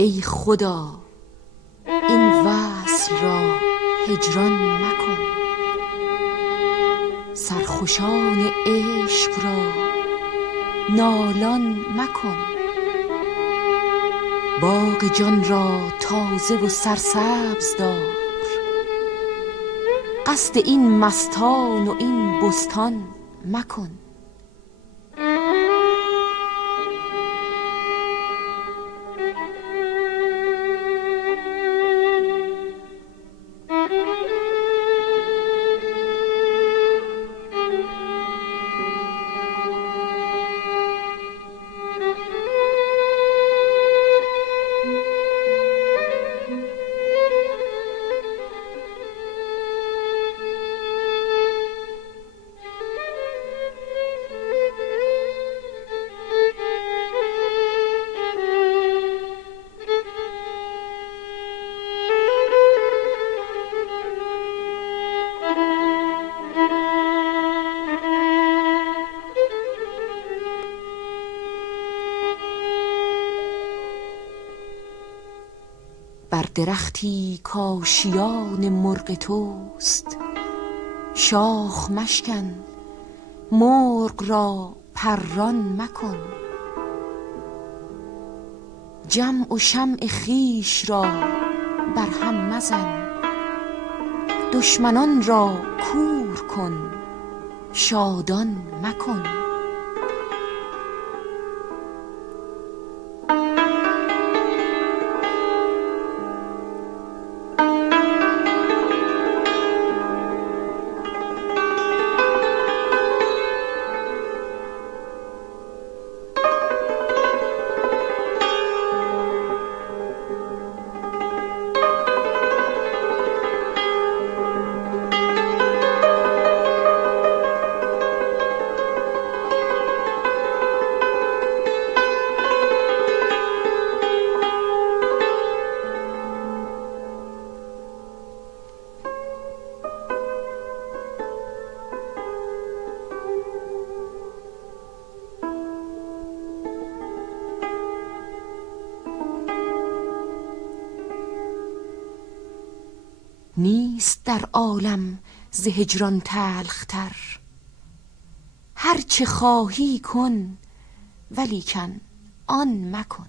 ای خدا این وصل را هجران مکن، سرخوشان عشق را نالان مکن. باغ جان را تازه و سرسبز دار، قصد این مستان و این بستان مکن. بر درختی کاشیان مرغ توست، شاخ مشکن مرغ را پران مکن. جمع و شمع خویش را بر هم مزن، دشمنان را کور کن شادان مکن. نیست در عالم ز هجران تلختر، هر چه خواهی کن ولیکن آن مکن.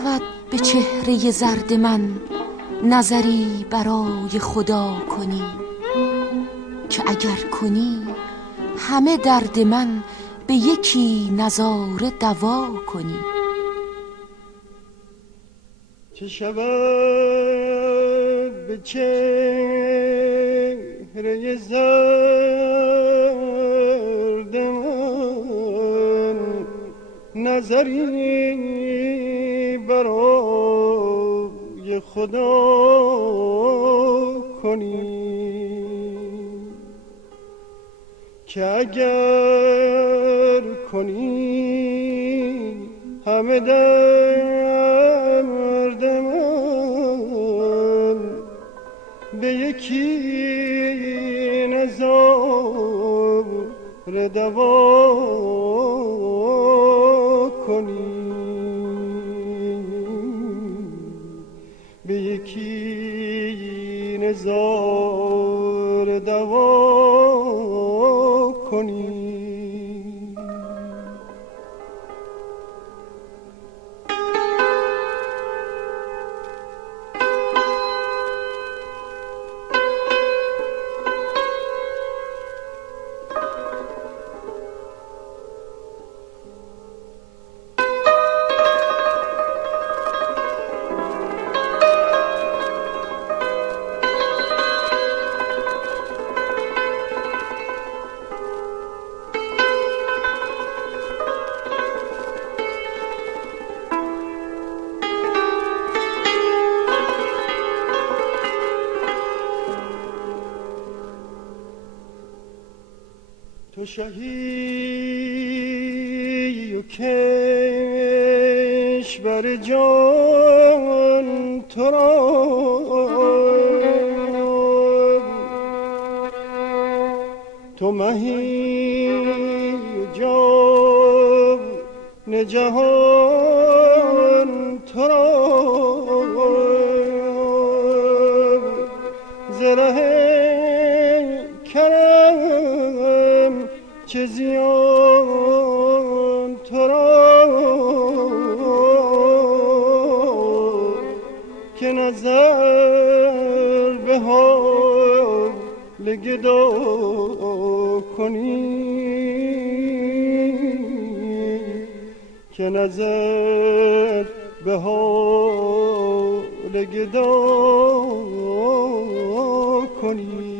شود به چهره زرد من نظری برای خدا کنی؟ که اگر کنی همه درد من به یکی نظاره دوا کنی. چه شود به چهره زرد من نظری برای خدا کنی؟ که اگر کنی همه درد من به یکی نظاره دوا کنی، به یکی نظاره دوا کنی. تو شهی و کشور جان تو را، تو مهی و جان جهان تو را، زره کرم چه زیان تو را، که نظر به حال گدا کنی، که نظر به حال گدا کنی.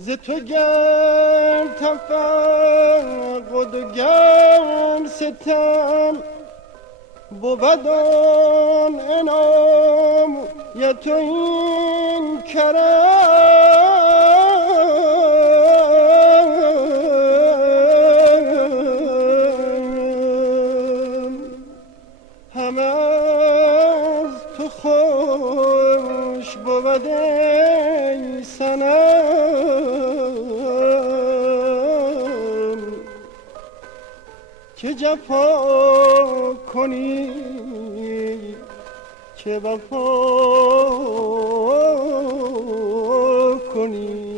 ز تو گرم تفقد و گرم ستم، بود آن انعام یا تو این کرم، همه از تو خوش بود ای صنم، چه جفا کنی چه وفا کنی.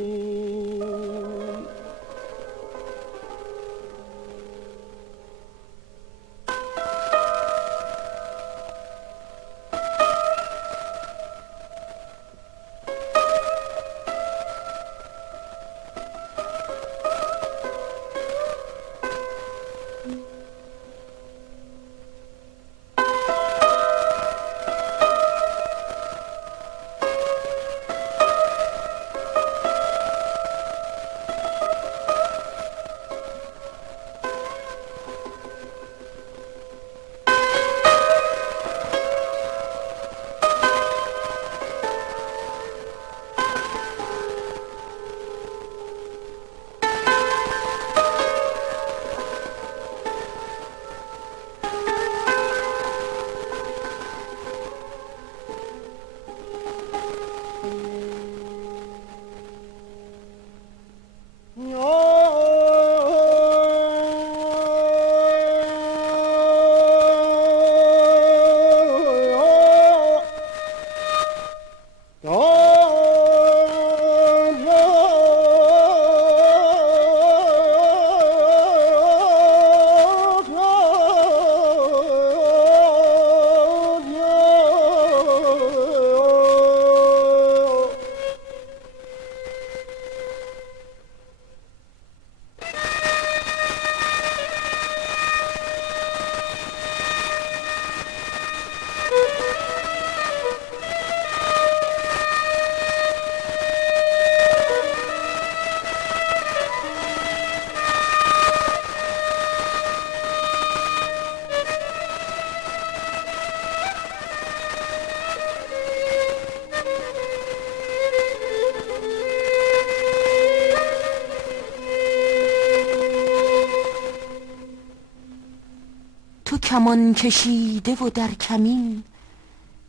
کمان کشیده و در کمین،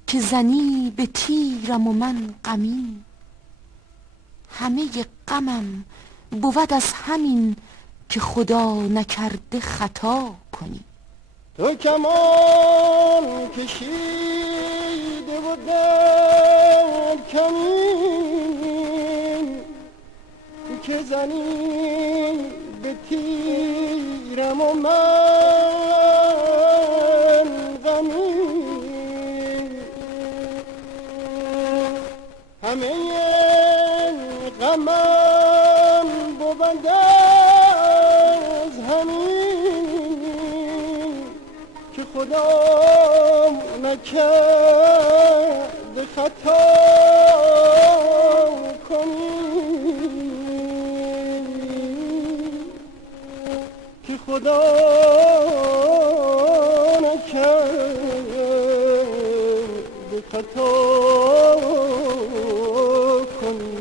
که زنی به تیرم و من غمین. همه غمم بود از همین، که خدا نکرده خطا کنی. تو کمان کشیده و در کمین، که زنی به تیرم و من غمین. همه غمم بود از همین، که خدا نکرده خطا کنی. که خدا نکرده خطا کنی.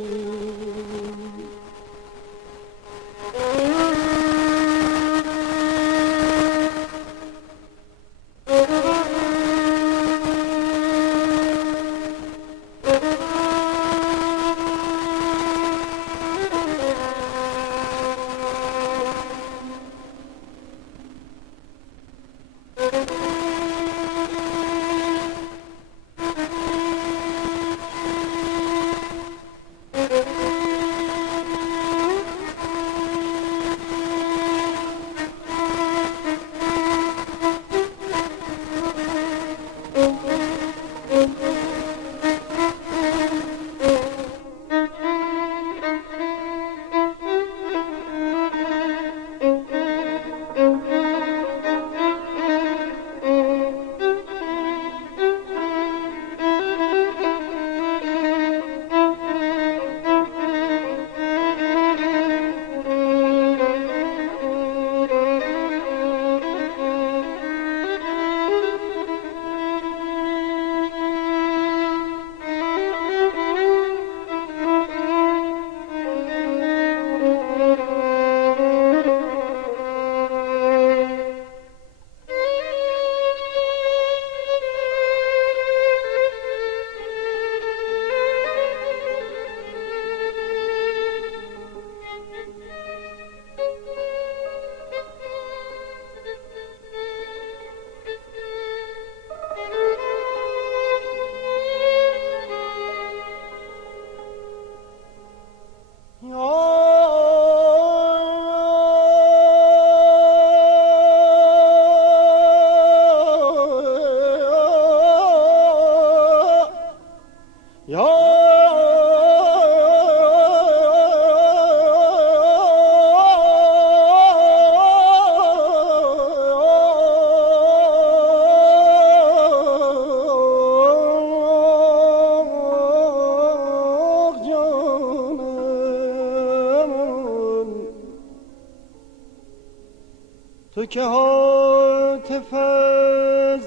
تو که هاتف از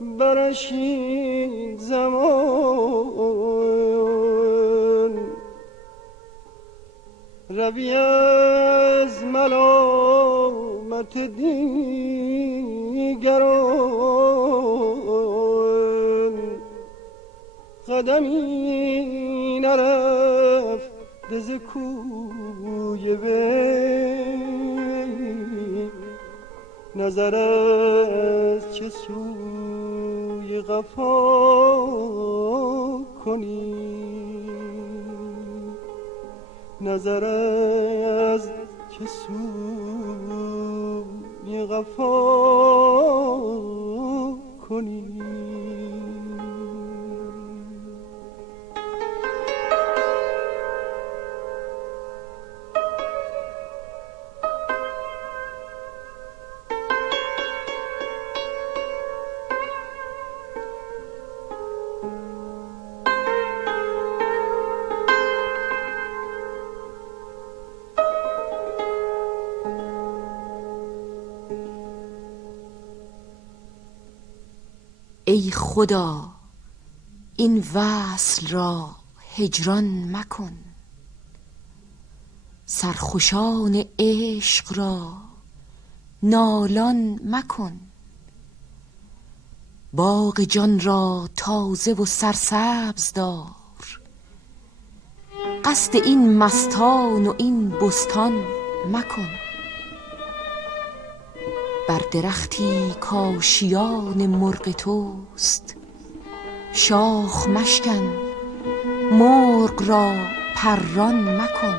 برش این زمان، روی از ملامت دیگران، قدمی نرفت ز کوی وی، نظر از چه سوی قفا کنی، نظر از چه سوی قفا کنی. ای خدا این وصل را هجران مکن، سرخوشان عشق را نالان مکن. باغ جان را تازه و سرسبز دار. قصد این مستان و این بستان مکن. بر درختی کاشیان مرغ توست، شاخ مشکن، مرغ را پران مکن.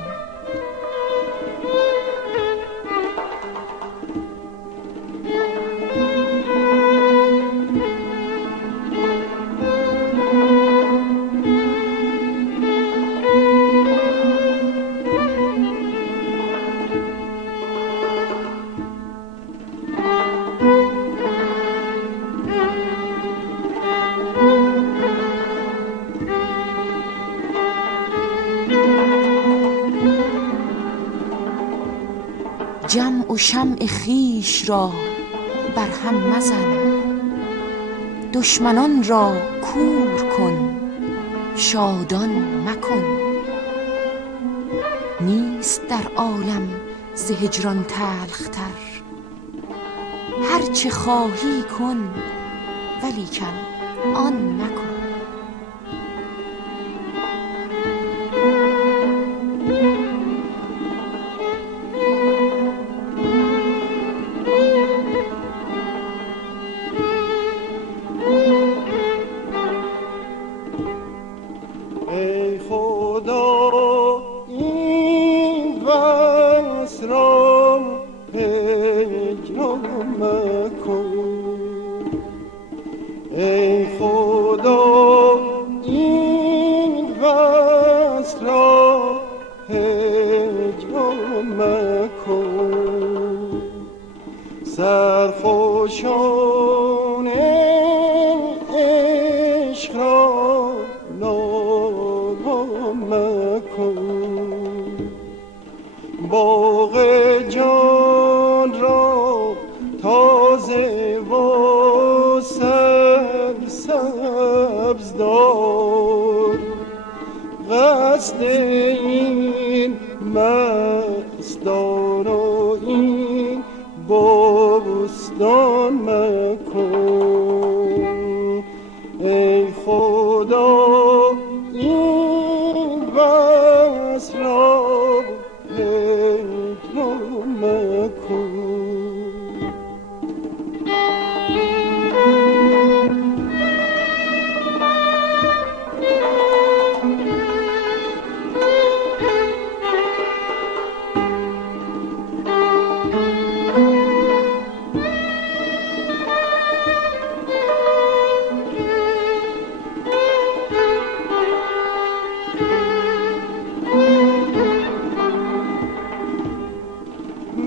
جمع و شمع خویش را بر هم مزن، دشمنان را کور کن، شادان مکن. نیست در عالم ز هجران تلختر، هر چه خواهی کن ولیکن آن مکن. ای خدا این وصل را هجران مکن. سرخوشان عشق را نالان مکن. باغ جان را تازه و سرسبز دار. قصد این مستان و این بستان مکن. ای خدا این وصل را هجران مکن.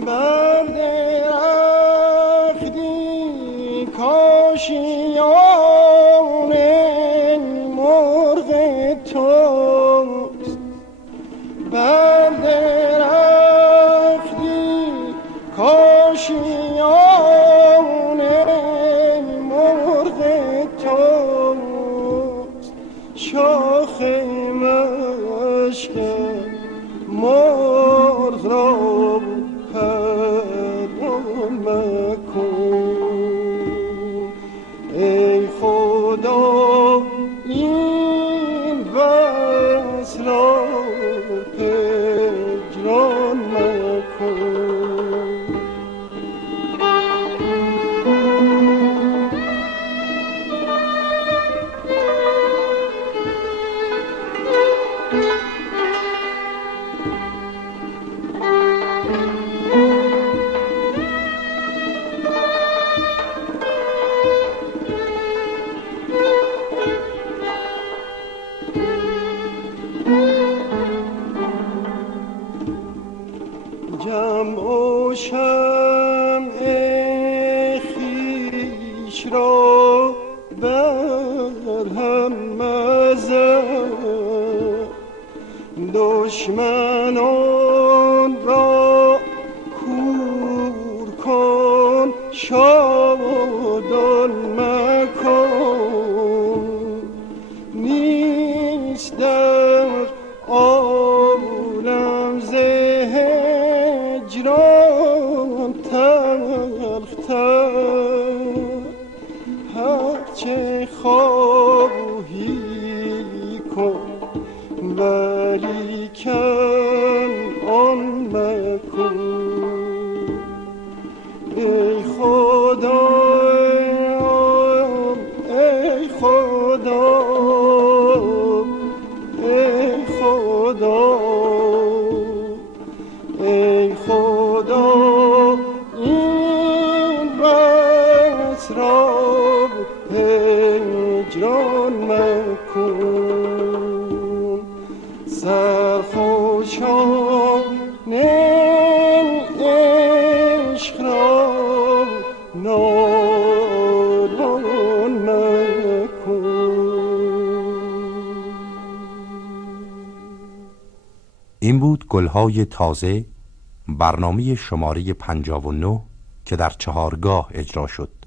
بر درختی کاشیان مرغ توست. بر درختی کاشیان مرغ توست. شاخ مشکن مرغ را پران مکن. ای خدا این وصل را هجران مکن. جمع و شمع خویش را بر هم مزن. دشمنان را کور کن، شادان مکن. نیست در عالم ز هجران تلختر، هر ولیکن آن مکن. ای خدا ای خدا ای خدا ای خدا این بس را هجران مکن. سرخوشان عشق را نالان مکن. این بود گلهای تازه، برنامه شماره 59 که در چهارگاه اجرا شد.